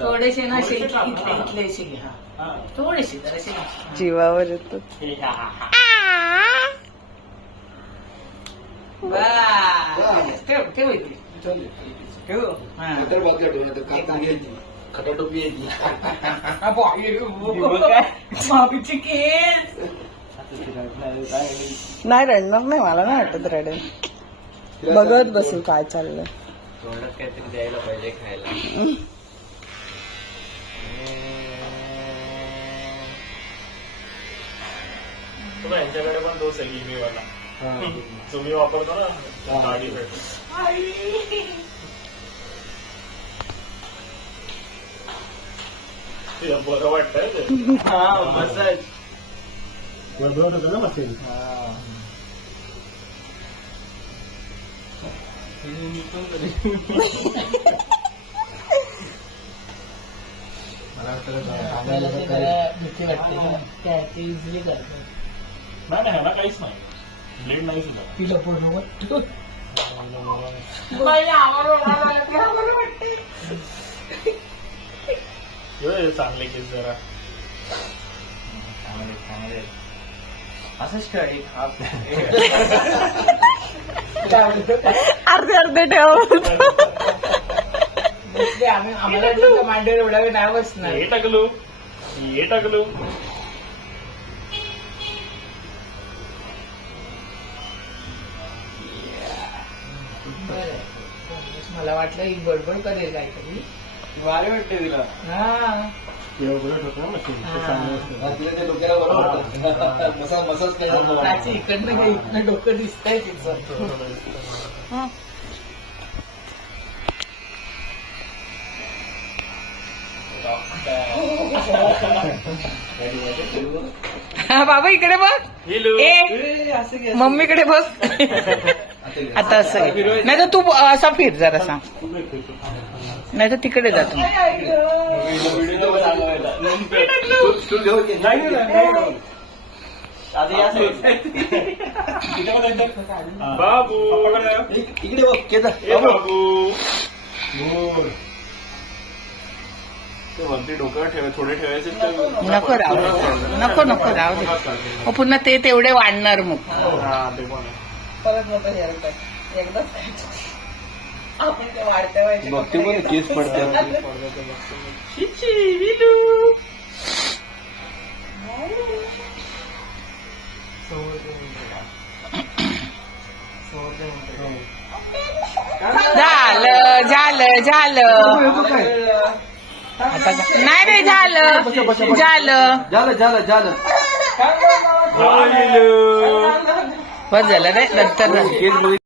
थोडेसे ना इथले थोडेसे जराशे जीवावर येतो. ठेव इथे ठेव. खटाटोपी मामीचे केस नाही रडणार नाही, मला नाही वाटत रडेल. बघत बसेल काय चाललंय. तोंडात काहीतरी द्यायला पाहिजे खायला. यांच्याकडे पण डोस आहे मी वाला तुम्ही वापरतो ना गाडी बरं वाटतंय मसाज ना मशीन. भीती वाटते ना ते इझिली करतात. नाही ना काहीच नाही, ब्लेड नाही सुद्धा. तिला बरोबर चांगले केस जरा असंच ठेवायची. अर्धे अर्धे ठेव. आम्हाला मांडीवर एवढा वेळ नाही बसणार. हे टाकलो मला वाटलं ही बडबड करेल काहीतरी. भारी वाटते तिला. हा मसाज केला इकडनं डोकं दिसतंय तिचं. बाबा इकडे बघ. ए मम्मीकडे बघ. आता असं नाही तर तू असा फिर जरा सांग, नाही तर तिकडे जातो. बाबू इकडे बघ केदार बाबू ते वरती डोकं थोडे ठेवायचे. नको राहू नको राहू दे. पुन्हा ते तेवढे वाढणार मग. हा ते पण परत नको एकदा आपण ते वाढते बघते पण केस पडते. झालं आता नाही रे, झालं. बस झालं रे. नंतर केस बघितले